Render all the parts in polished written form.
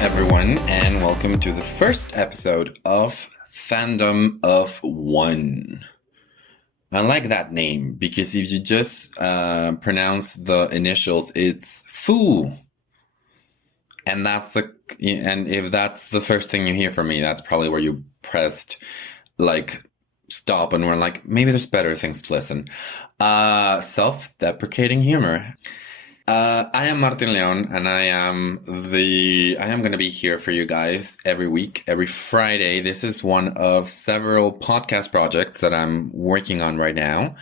everyone, and welcome to the first episode of Fandom of One. I like that name because if you just pronounce the initials, it's Foo. And if that's the first thing you hear from me, that's probably where you pressed like stop and were like, maybe there's better things to listen. Self-deprecating humor. I am Martin Leon, and I am going to be here for you guys every week, every Friday. This is one of several podcast projects that I'm working on right now.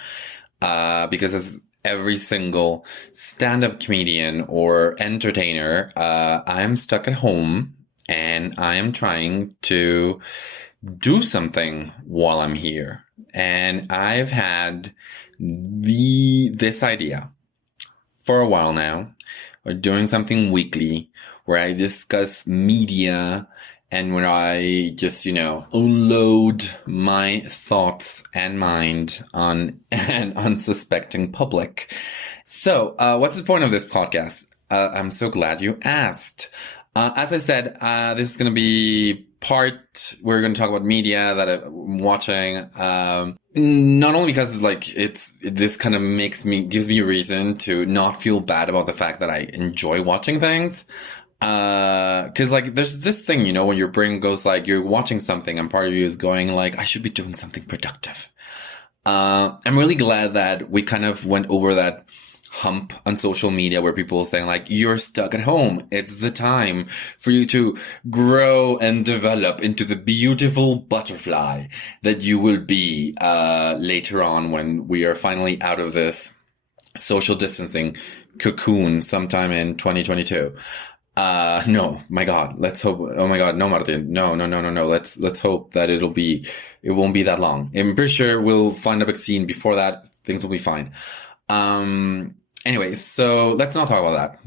Because as every single stand-up comedian or entertainer, I am stuck at home and I am trying to do something while I'm here. And I've had this idea for a while now. We're doing something weekly where I discuss media and where I just, unload my thoughts and mind on an unsuspecting public. So, what's the point of this podcast? I'm so glad you asked. As I said, this is going to be we're going to talk about media that I'm watching. Not only because this kind of gives me a reason to not feel bad about the fact that I enjoy watching things. Cause there's this thing, when your brain goes you're watching something and part of you is going I should be doing something productive. I'm really glad that we kind of went over that hump on social media where people are saying you're stuck at home. It's the time for you to grow and develop into the beautiful butterfly that you will be later on when we are finally out of this social distancing cocoon sometime in 2022. No, my God, let's hope. Oh my God, no, Martin, no. Let's hope that it won't be that long. I'm pretty sure we'll find a vaccine before that. Things will be fine. Anyway, so let's not talk about that.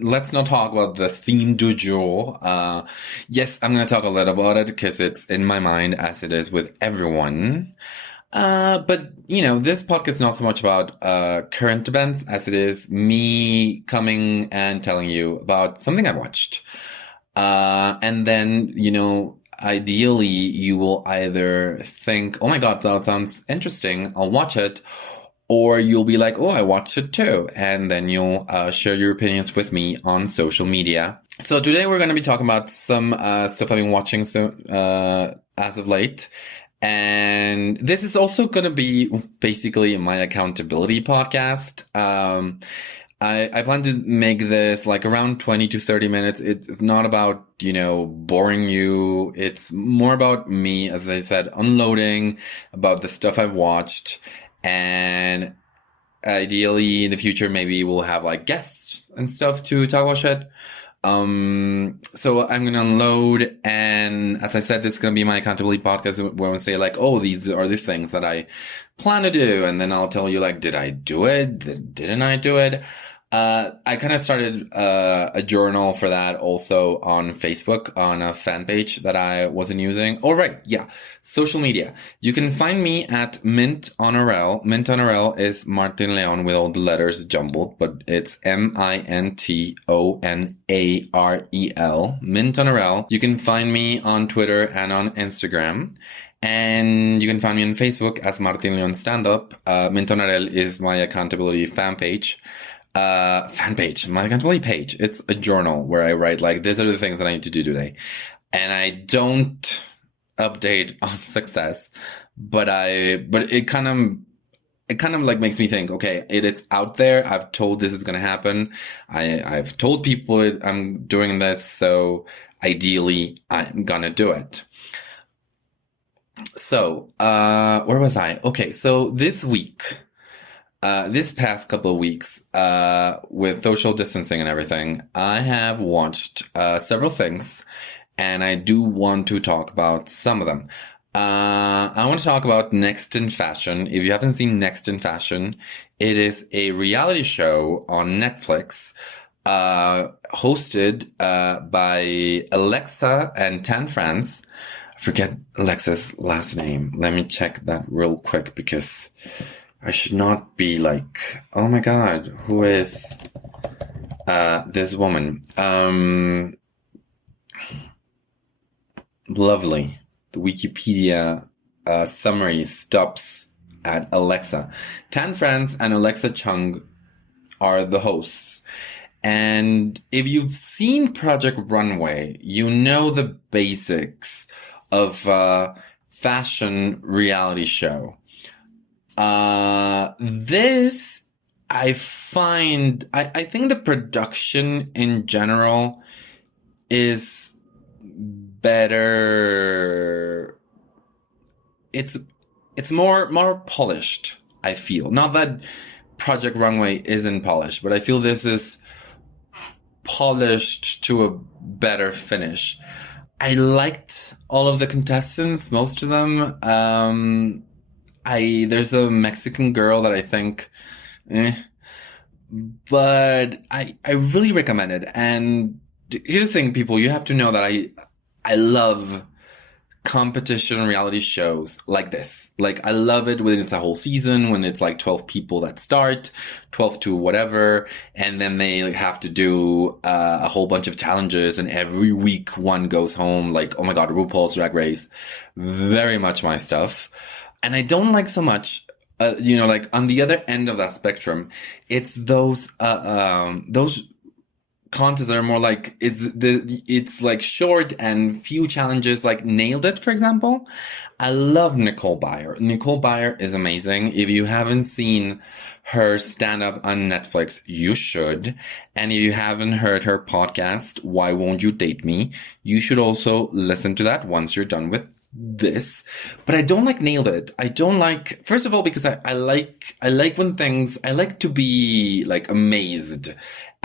Let's not talk about the theme du jour. Yes, I'm going to talk a little about it because it's in my mind as it is with everyone. But this podcast is not so much about current events as it is me coming and telling you about something I watched. And then, ideally you will either think, oh my God, that sounds interesting, I'll watch it. Or you'll be like, oh, I watched it too. And then you'll share your opinions with me on social media. So today we're going to be talking about some stuff I've been watching as of late. And this is also going to be basically my accountability podcast. I plan to make this around 20 to 30 minutes. It's not about, boring you. It's more about me, as I said, unloading about the stuff I've watched. And ideally in the future, maybe we'll have guests and stuff to talk about shit. So I'm going to unload. And as I said, this is going to be my accountability podcast where I say oh, these are the things that I plan to do. And then I'll tell you did I do it? Didn't I do it? I kind of started a journal for that also on Facebook on a fan page that I wasn't using. Oh, right. Yeah. Social media. You can find me at Mint on RL. Mint on RL is Martin Leon with all the letters jumbled, but it's MINTONAREL. Mint on RL. You can find me on Twitter and on Instagram. And you can find me on Facebook as Martin Leon Standup. Mint on RL is my accountability fan page. My accountability page. It's a journal where I write these are the things that I need to do today. And I don't update on success, but it kind of makes me think, okay, it's out there. I've told this is going to happen. I've told people I'm doing this. So ideally I'm going to do it. So, where was I? Okay. So this past couple of weeks, with social distancing and everything, I have watched several things, and I do want to talk about some of them. I want to talk about Next in Fashion. If you haven't seen Next in Fashion, it is a reality show on Netflix, hosted by Alexa and Tan France. I forget Alexa's last name. Let me check that real quick because I should not be oh my God, who is this woman? lovely. The Wikipedia summary stops at Alexa. Tan France and Alexa Chung are the hosts. And if you've seen Project Runway, you know the basics of fashion reality show. This, I find, I think the production in general is better. It's more polished, I feel. Not that Project Runway isn't polished, but I feel this is polished to a better finish. I liked all of the contestants, most of them. There's a Mexican girl that I think, but I really recommend it. And here's the thing, people, you have to know that I love competition reality shows like this. Like, I love it when it's a whole season, when it's like 12 people that start, 12 to whatever, and then they have to do a whole bunch of challenges, and every week one goes home. Like, oh my God, RuPaul's Drag Race. Very much my stuff. And I don't like so much, like on the other end of that spectrum, it's those contests that are more like it's like short and few challenges, like Nailed It, for example. I love Nicole Byer. Nicole Byer is amazing. If you haven't seen her stand-up on Netflix, you should. And if you haven't heard her podcast, Why Won't You Date Me, you should also listen to that once you're done with this. But I don't like Nailed It. I don't like, first of all, because I like when things, I like to be like amazed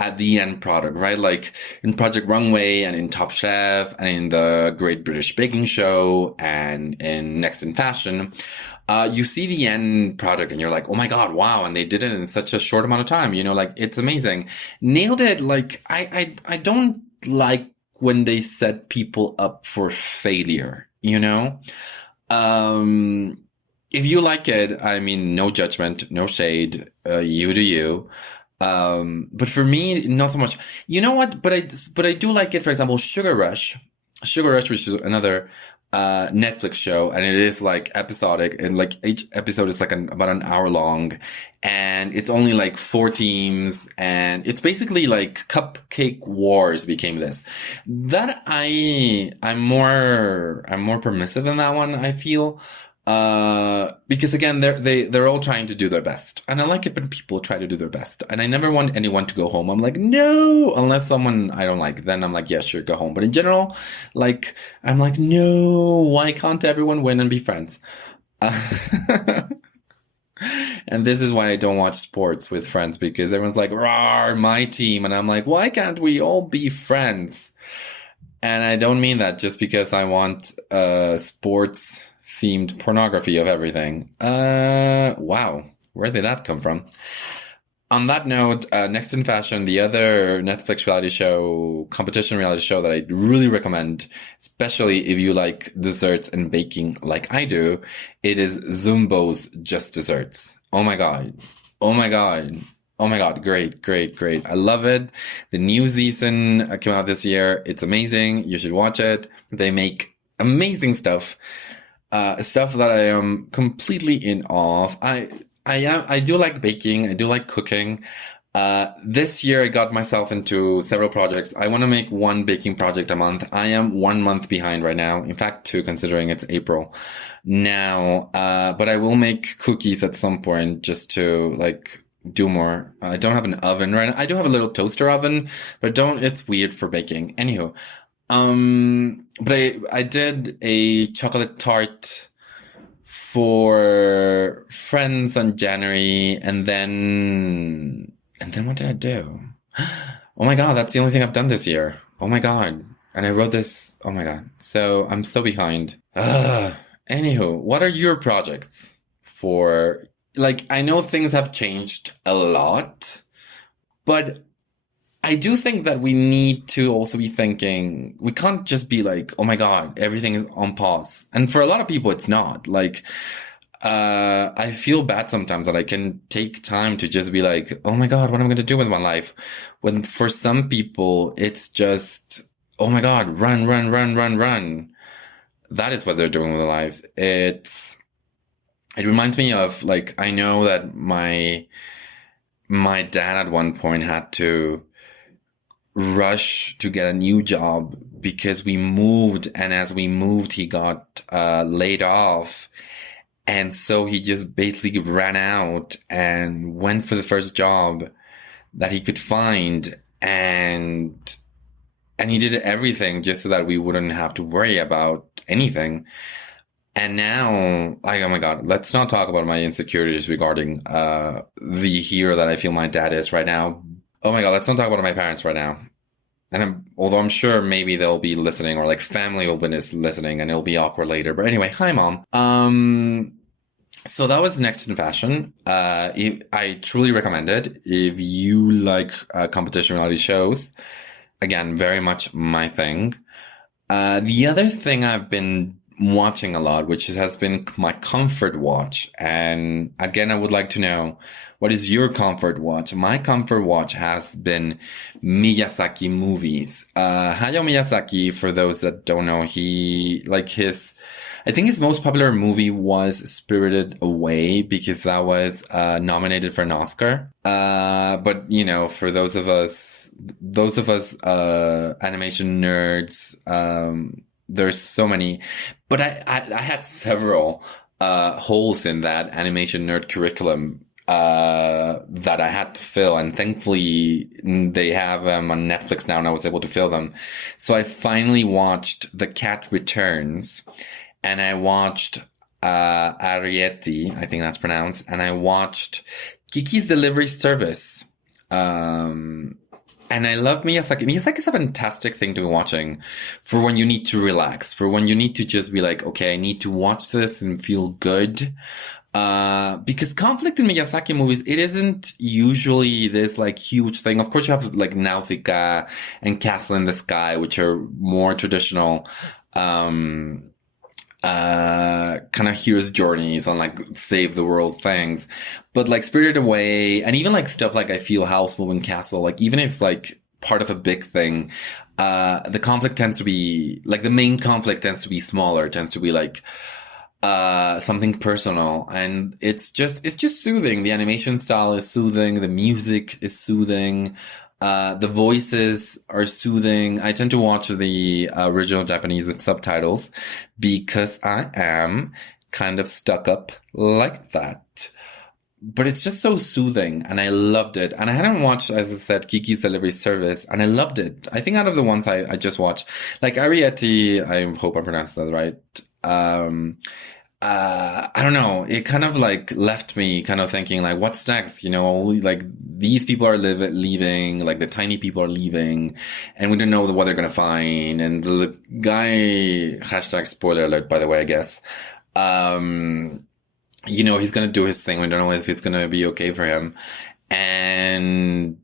at the end product, right? Like in Project Runway and in Top Chef and in the Great British Baking Show and in Next in Fashion, you see the end product and you're like, oh my God, wow. And they did it in such a short amount of time, like it's amazing. Nailed It. Like I don't like when they set people up for failure, If you like it, I mean, no judgment, no shade, you do you. But for me, not so much. You know what? But I do like it. For example, Sugar Rush, which is another Netflix show, and it is like episodic, and like each episode is like about an hour long, and it's only like 4 teams, and it's basically like Cupcake Wars became this. That I'm more permissive in that one, I feel. Because again, they're all trying to do their best. And I like it when people try to do their best. And I never want anyone to go home. I'm like, no, unless someone I don't like, then I'm like, yeah, sure, go home. But in general, like, I'm like, no, why can't everyone win and be friends? And this is why I don't watch sports with friends, because everyone's like, rawr, my team. And I'm like, why can't we all be friends? And I don't mean that just because I want, sports themed pornography of everything. Wow. Where did that come from? On that note, Next in Fashion, the other Netflix reality show, competition reality show that I really recommend, especially if you like desserts and baking like I do, it is Zumbo's Just Desserts. Oh my God. Oh my God. Oh my God. Great, great, great. I love it. The new season came out this year. It's amazing. You should watch it. They make amazing stuff. Stuff that I am completely in awe of. I do like baking. I do like cooking. This year I got myself into several projects. I want to make one baking project a month. I am 1 month behind right now. In fact, 2, considering it's April now. But I will make cookies at some point just to like do more. I don't have an oven right now. I do have a little toaster oven, but it's weird for baking. Anywho. But I did a chocolate tart for friends in January, and then what did I do? Oh my God, that's the only thing I've done this year. Oh my God. And I wrote this. Oh my God. So I'm so behind. Anywho, what are your projects for, like, I know things have changed a lot, but I do think that we need to also be thinking, we can't just be like, oh my God, everything is on pause. And for a lot of people, it's not. Like, I feel bad sometimes that I can take time to just be like, oh my God, what am I going to do with my life? When for some people, it's just, oh my God, run, run, run, run, run. that is what they're doing with their lives. It reminds me of, like, I know that my dad at one point had to rush to get a new job because we moved, and as we moved, he got laid off. And so he just basically ran out and went for the first job that he could find, and he did everything just so that we wouldn't have to worry about anything. And now, like, oh my God, let's not talk about my insecurities regarding the hero that I feel my dad is right now. Oh my God, let's not talk about my parents right now. And although I'm sure maybe they'll be listening, or like family will be listening, and it'll be awkward later. But anyway, hi mom. So that was Next in Fashion. I truly recommend it if you like competition reality shows. Again, very much my thing. The other thing I've been watching a lot, which has been my comfort watch. And again, I would like to know, what is your comfort watch? My comfort watch has been Miyazaki movies. Hayao Miyazaki, for those that don't know, I think his most popular movie was Spirited Away, because that was nominated for an Oscar. But you know, for those of us animation nerds, there's so many, but I had several holes in that animation nerd curriculum that I had to fill, and thankfully they have them on Netflix now, and I was able to fill them. So I finally watched The Cat Returns, and I watched Arrietty, I think that's pronounced, and I watched Kiki's Delivery Service. And I love Miyazaki. Miyazaki is a fantastic thing to be watching for when you need to relax, for when you need to just be like, okay, I need to watch this and feel good. Because conflict in Miyazaki movies, it isn't usually this like huge thing. Of course, you have like Nausicaa and Castle in the Sky, which are more traditional, kind of hero's journeys on like save the world things. But like Spirited Away, and even like stuff like I Feel House Moving Castle, like even if it's like part of a big thing, the conflict tends to be like, the main conflict tends to be smaller, tends to be like something personal, and it's just soothing. The animation style is soothing, the music is soothing, the voices are soothing. I tend to watch the original Japanese with subtitles because I am kind of stuck up like that. But it's just so soothing, and I loved it. And I hadn't watched, as I said, Kiki's Delivery Service, and I loved it. I think out of the ones I just watched, like Arrietty, I hope I pronounced that right. I don't know. It kind of like left me kind of thinking like, what's next? You know, like these people are leaving, like the tiny people are leaving, and we don't know what they're going to find. And the guy, hashtag spoiler alert, by the way, I guess, you know, he's going to do his thing. We don't know if it's going to be okay for him. And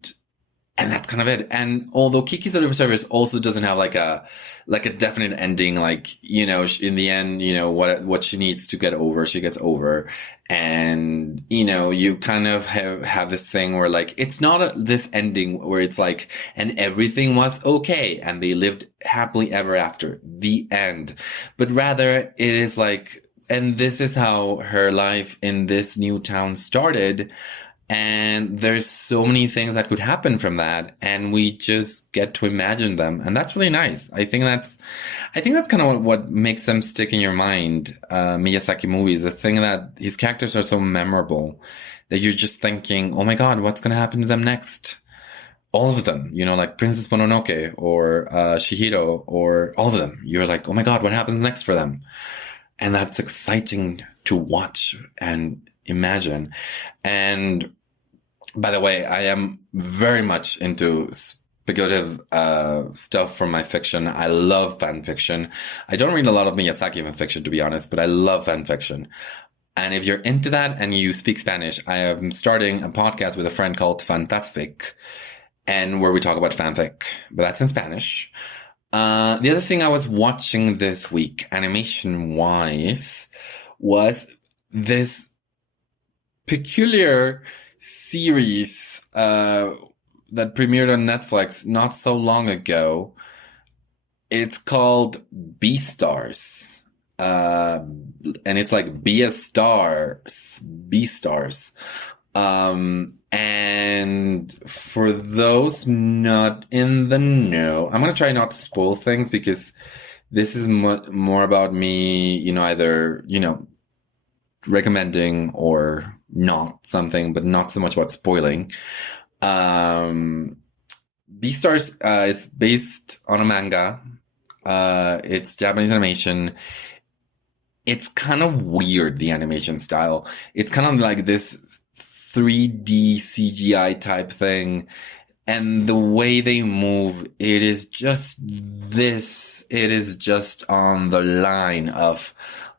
that's kind of it. And although Kiki's Delivery Service also doesn't have like a definite ending, like, you know, in the end, you know, what she needs to get over, she gets over. And, you know, you kind of have this thing where like, it's not this ending where it's like, and everything was okay and they lived happily ever after, the end. But rather it is like, and this is how her life in this new town started. And there's so many things that could happen from that, and we just get to imagine them, and that's really nice. I think that's kind of what makes them stick in your mind. Miyazaki movies, the thing that his characters are so memorable that you're just thinking, oh my God, what's going to happen to them next? All of them, you know, like Princess Mononoke or Chihiro, or all of them. You're like, oh my God, what happens next for them? And that's exciting to watch and imagine. And by the way, I am very much into speculative stuff from my fiction. I love fan fiction. I don't read a lot of Miyazaki fan fiction, to be honest, but I love fan fiction. And if you're into that and you speak Spanish, I am starting a podcast with a friend called Fantasfic, and where we talk about fanfic, but that's in Spanish. The other thing I was watching this week, animation-wise, was this peculiar series that premiered on Netflix not so long ago. It's called Beastars. uh, and it's like be a star, Beastars. And for those not in the know, I'm gonna try not to spoil things because this is more about me, either, recommending or not something, but not so much about spoiling. Um, Beastars, it's based on a manga. It's Japanese animation. It's kind of weird, the animation style. It's kind of like this 3D CGI type thing. And the way they move, it is just on the line of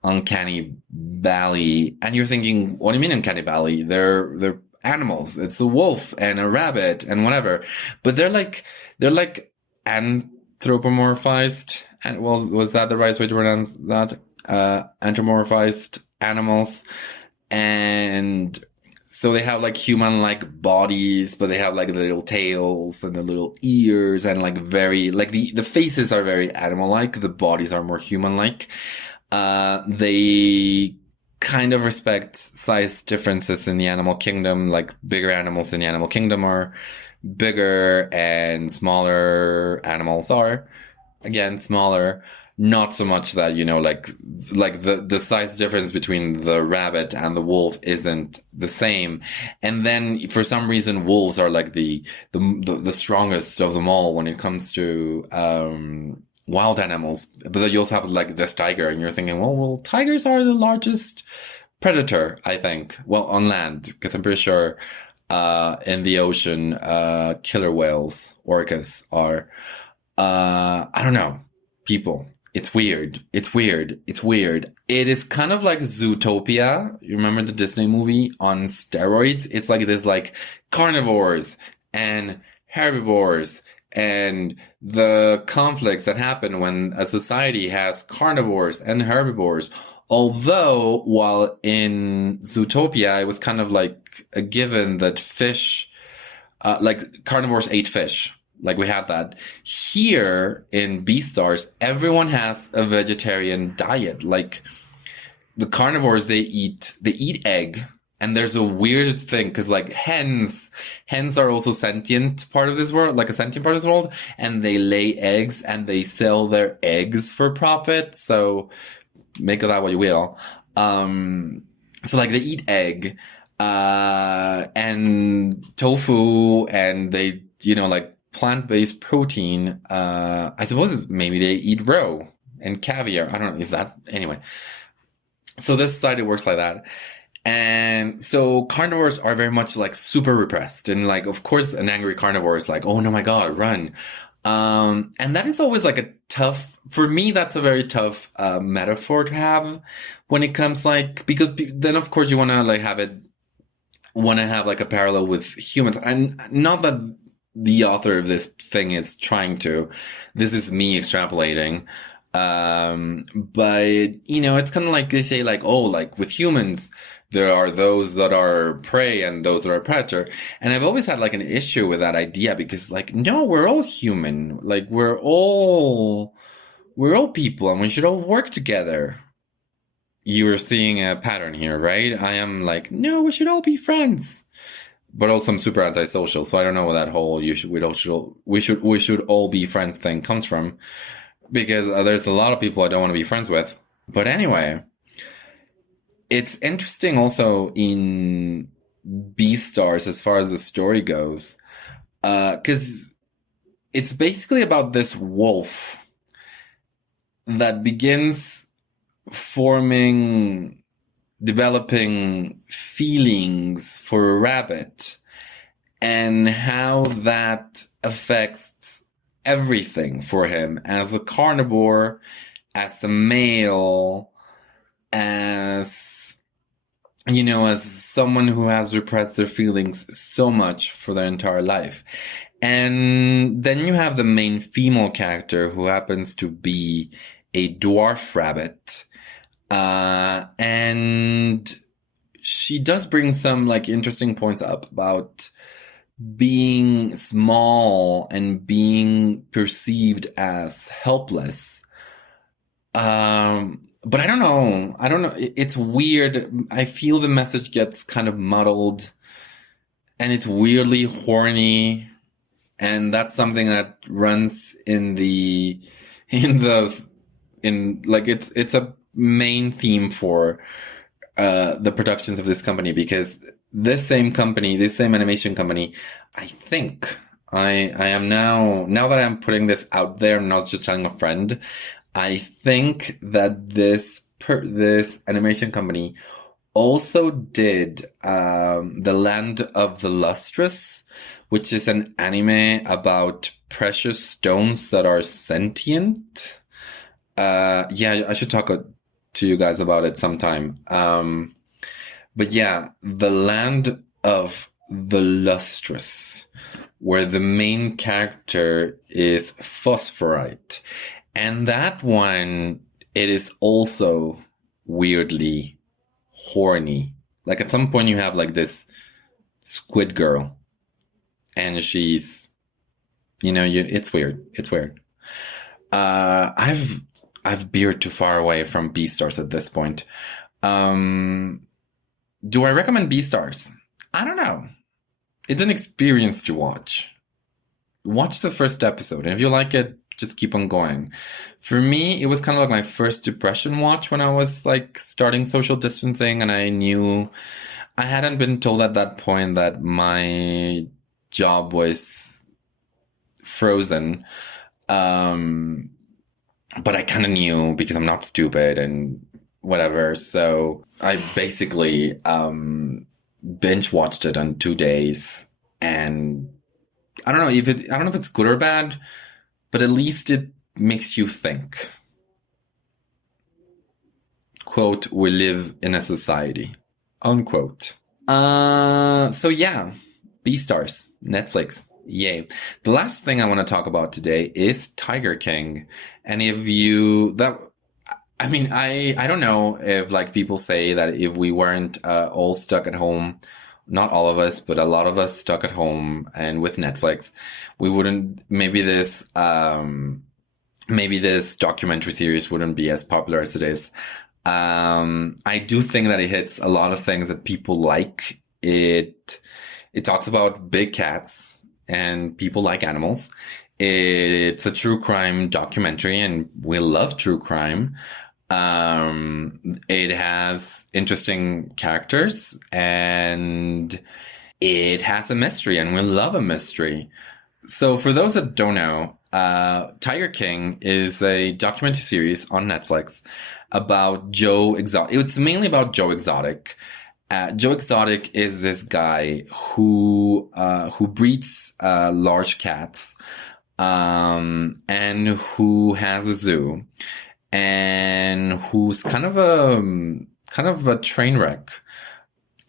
Uncanny Valley. And you're thinking, what do you mean Uncanny Valley? They're animals. It's a wolf and a rabbit and whatever. But they're like anthropomorphized. And was that the right way to pronounce that? Anthropomorphized animals. And so they have like human-like bodies, but they have like the little tails and the little ears and like very, like the faces are very animal-like. The bodies are more human-like. They kind of respect size differences in the animal kingdom. Like bigger animals in the animal kingdom are bigger and smaller animals are, again, smaller. Not so much that, like the size difference between the rabbit and the wolf isn't the same. And then for some reason, wolves are like the strongest of them all when it comes to, wild animals. But then you also have like this tiger and you're thinking, well, tigers are the largest predator, I think. Well, on land, because I'm pretty sure, in the ocean, killer whales, orcas are, I don't know, people. It's weird. It is kind of like Zootopia. You remember the Disney movie on steroids? It's like this like carnivores and herbivores and the conflicts that happen when a society has carnivores and herbivores. Although while in Zootopia, it was kind of like a given that fish, like carnivores ate fish. Like we had that. Here in Beastars, everyone has a vegetarian diet. Like the carnivores, they eat egg. And there's a weird thing because like hens are also sentient part of this world, like a sentient part of this world, and they lay eggs and they sell their eggs for profit. So make of that what you will. So like they eat egg, and tofu, and they, like plant-based protein. I suppose maybe they eat roe and caviar. I don't know. Is that anyway? So this society works like that. And so carnivores are very much like super repressed. And like, of course, an angry carnivore is like, oh no, my God, run. And that is always like for me, that's a very tough, metaphor to have when it comes like, because then of course you want to like have like a parallel with humans. And not that the author of this thing is trying to, this is me extrapolating. But it's kind of like they say like, oh, like with humans, there are those that are prey and those that are predator. And I've always had like an issue with that idea because like, no, we're all human. Like we're all people and we should all work together. You are seeing a pattern here, right? I am like, no, we should all be friends. But also I'm super antisocial, so I don't know where that whole we should all be friends thing comes from. Because there's a lot of people I don't want to be friends with. But anyway, it's interesting also in Beastars as far as the story goes. Because it's basically about this wolf that begins developing feelings for a rabbit and how that affects everything for him as a carnivore, as a male, as someone who has repressed their feelings so much for their entire life. And then you have the main female character who happens to be a dwarf rabbit. And she does bring some like interesting points up about being small and being perceived as helpless. but I don't know. I don't know. It's weird. I feel the message gets kind of muddled, and it's weirdly horny, and that's something that runs in the in like it's a main theme for the productions of this company, because this same animation company, I think I am now that I'm putting this out there, I'm not just telling a friend. I think that this animation company also did The Land of the Lustrous, which is an anime about precious stones that are sentient. Yeah, I should talk to you guys about it sometime. But yeah, The Land of the Lustrous, where the main character is Phosphorite. And that one, it is also weirdly horny. Like at some point you have like this squid girl, and she's, it's weird. It's weird. I've veered too far away from Beastars at this point. Do I recommend Beastars? I don't know. It's an experience to watch. Watch the first episode, and if you like it, just keep on going. For me, it was kind of like my first depression watch when I was like starting social distancing, and I knew I hadn't been told at that point that my job was frozen. But I kind of knew because I'm not stupid and whatever. So I basically binge watched it on 2 days, and I don't know if it's good or bad, but at least it makes you think. Quote, we live in a society. Unquote. So yeah, Beastars, Netflix. Yay. The last thing I want to talk about today is Tiger King. Any of you I don't know if like people say that if we weren't all stuck at home, not all of us, but a lot of us stuck at home and with Netflix, we wouldn't, maybe this documentary series wouldn't be as popular as it is. I do think that it hits a lot of things that people like. It talks about big cats and people like animals. It's a true crime documentary, and we love true crime. It has interesting characters, and it has a mystery, and we love a mystery. So for those that don't know, Tiger King is a documentary series on Netflix about Joe Exotic. It's mainly about Joe Exotic. Joe Exotic is this guy who breeds large cats, and who has a zoo, and who's kind of a train wreck.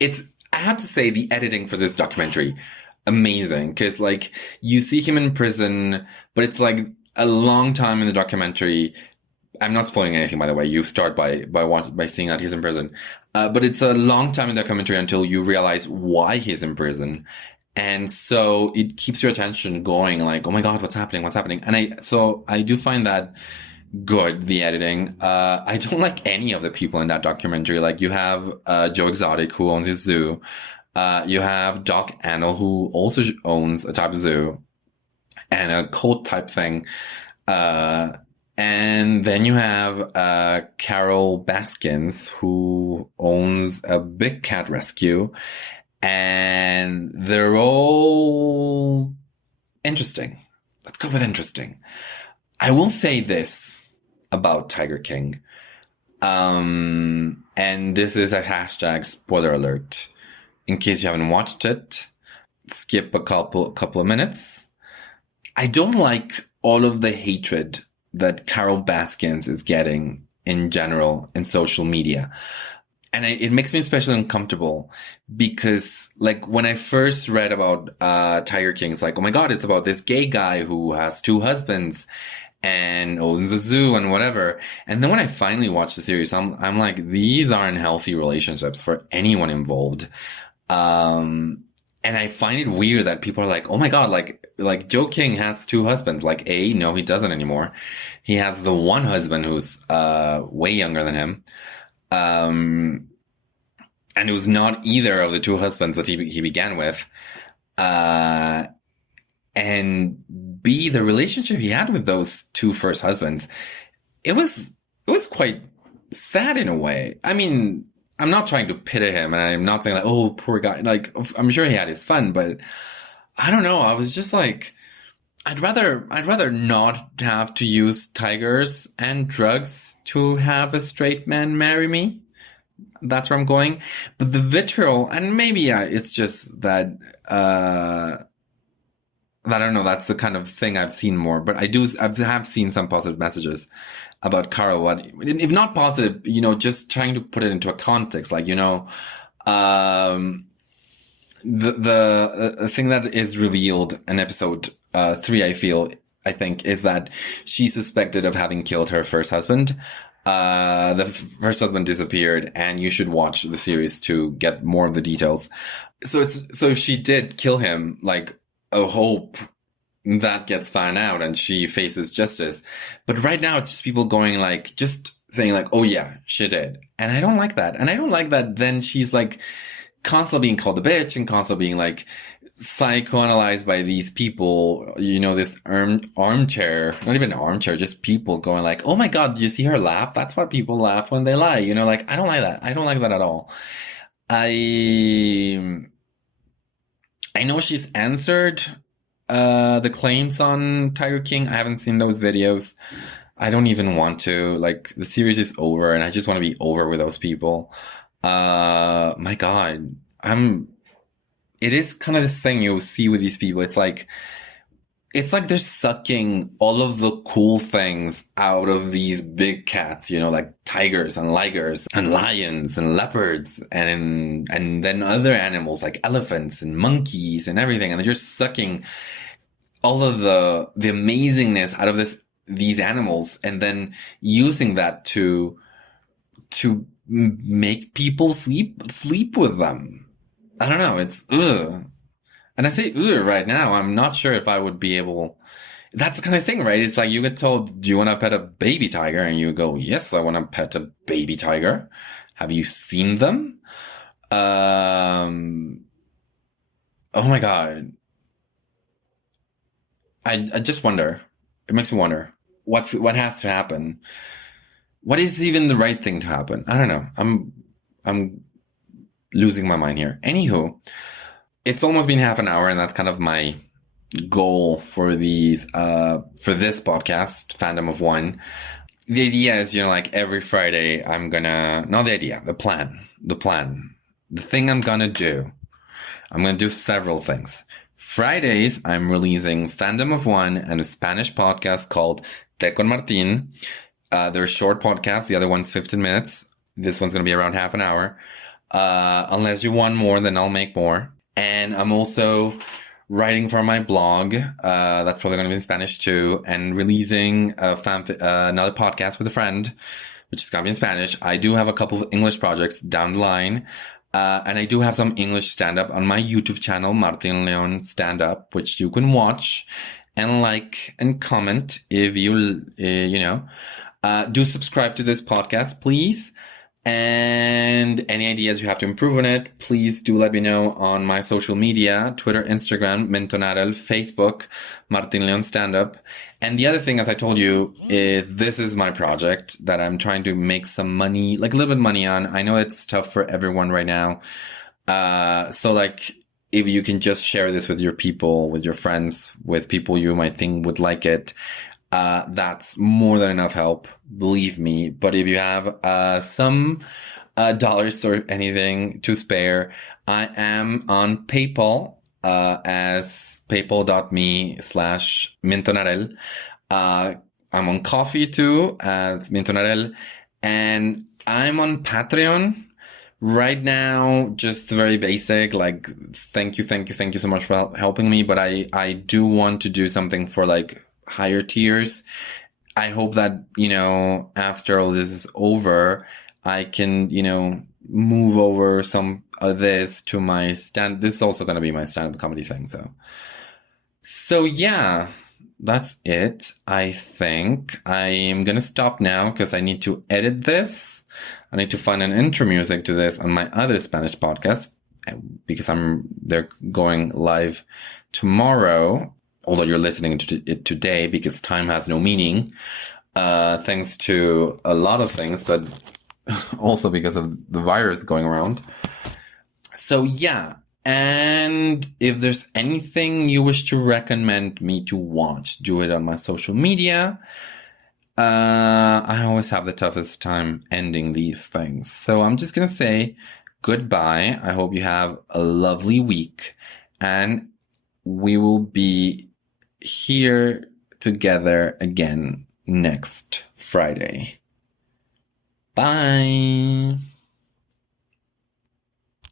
I have to say, the editing for this documentary, amazing, because like you see him in prison, but it's like a long time in the documentary. I'm not spoiling anything, by the way. You start by seeing that he's in prison, but it's a long time in the documentary until you realize why he's in prison, and so it keeps your attention going. Like, oh my god, what's happening? And I do find that good, the editing. I don't like any of the people in that documentary. Like, you have Joe Exotic, who owns his zoo. You have Doc Annell, who also owns a type of zoo and a cult type thing. And then you have Carol Baskins, who owns a big cat rescue. And they're all interesting. Let's go with interesting. I will say this about Tiger King. And this is a hashtag spoiler alert. In case you haven't watched it, skip a couple of minutes. I don't like all of the hatred that Carol Baskins is getting in general in social media. And it makes me especially uncomfortable because, like, when I first read about Tiger King, it's like, oh my god, it's about this gay guy who has 2 husbands and owns a zoo and whatever. And then when I finally watched the series, I'm like, these aren't healthy relationships for anyone involved. And And I find it weird that people are like, oh my God, like Joe King has two husbands. Like, no, he doesn't anymore. He has the one husband who's way younger than him. And it was not either of the two husbands that he began with. And B, the relationship he had with those two first husbands, it was quite sad in a way. I mean, I'm not trying to pity him, and I'm not saying like, oh, poor guy. Like, I'm sure he had his fun, but I don't know. I was just like, I'd rather not have to use tigers and drugs to have a straight man marry me. That's where I'm going. But the vitriol, and maybe, yeah, it's just that, I don't know, that's the kind of thing I've seen more. But I have seen some positive messages about Carl. What, if not positive, just trying to put it into a context. Like, the thing that is revealed in episode 3, I think, is that she's suspected of having killed her first husband. The first husband disappeared, and you should watch the series to get more of the details. So if she did kill him, like, I hope that gets found out and she faces justice. But right now it's just people going like, just saying like, oh yeah, she did. And I don't like that. And I don't like that then she's like constantly being called a bitch and constantly being like psychoanalyzed by these people, this armchair, not even armchair, just people going like, oh my God, you see her laugh? That's why people laugh when they lie. Like, I don't like that. I don't like that at all. I know she's answered the claims on Tiger King. I haven't seen those videos. I don't even want to. Like, the series is over, and I just want to be over with those people. My God, it is kind of this thing you see with these people. It's like they're sucking all of the cool things out of these big cats, like tigers and ligers and lions and leopards and then other animals like elephants and monkeys and everything. And they're just sucking all of the amazingness out of these animals and then using that to make people sleep with them. I don't know. It's ugh. And I say ugh right now. I'm not sure if I would be able. That's the kind of thing, right? It's like you get told, do you want to pet a baby tiger? And you go, yes, I want to pet a baby tiger. Have you seen them? Oh my God. I just wonder. It makes me wonder what has to happen. What is even the right thing to happen? I don't know. I'm losing my mind here. Anywho, it's almost been half an hour, and that's kind of my goal for for this podcast, Fandom of One. The idea is, like every Friday, the thing I'm gonna do. I'm gonna do several things. Fridays, I'm releasing Fandom of One and a Spanish podcast called Te con Martin. They're short podcasts. The other one's 15 minutes. This one's gonna be around half an hour. Unless you want more, then I'll make more. And I'm also writing for my blog. That's probably going to be in Spanish too. And releasing another podcast with a friend, which is going to be in Spanish. I do have a couple of English projects down the line. And I do have some English stand-up on my YouTube channel, Martin Leon Stand-Up, which you can watch and like and comment if you, do subscribe to this podcast, please. And any ideas you have to improve on it, please do let me know on my social media, Twitter, Instagram, Mentonarel, Facebook, Martin Leon Stand-Up. And the other thing, as I told you, is this is my project that I'm trying to make some money, like a little bit of money on. I know it's tough for everyone right now. So like, if you can just share this with your people, with your friends, with people you might think would like it, that's more than enough help, believe me. But if you have some dollars or anything to spare, I am on PayPal as paypal.me/Mintonarel. I'm on Coffee too as Mintonarel, and I'm on Patreon right now. Just very basic, like thank you so much for helping me. But I do want to do something for like higher tiers. I hope that, after all this is over, I can, move over some of this to my stand. This is also going to be my stand-up comedy thing. So yeah, that's it. I think I am going to stop now because I need to edit this. I need to find an intro music to this on my other Spanish podcast because they're going live tomorrow. Although you're listening to it today because time has no meaning. Thanks to a lot of things, but also because of the virus going around. So yeah, and if there's anything you wish to recommend me to watch, do it on my social media. I always have the toughest time ending these things. So I'm just going to say goodbye. I hope you have a lovely week, and we will be here together again next Friday. Bye.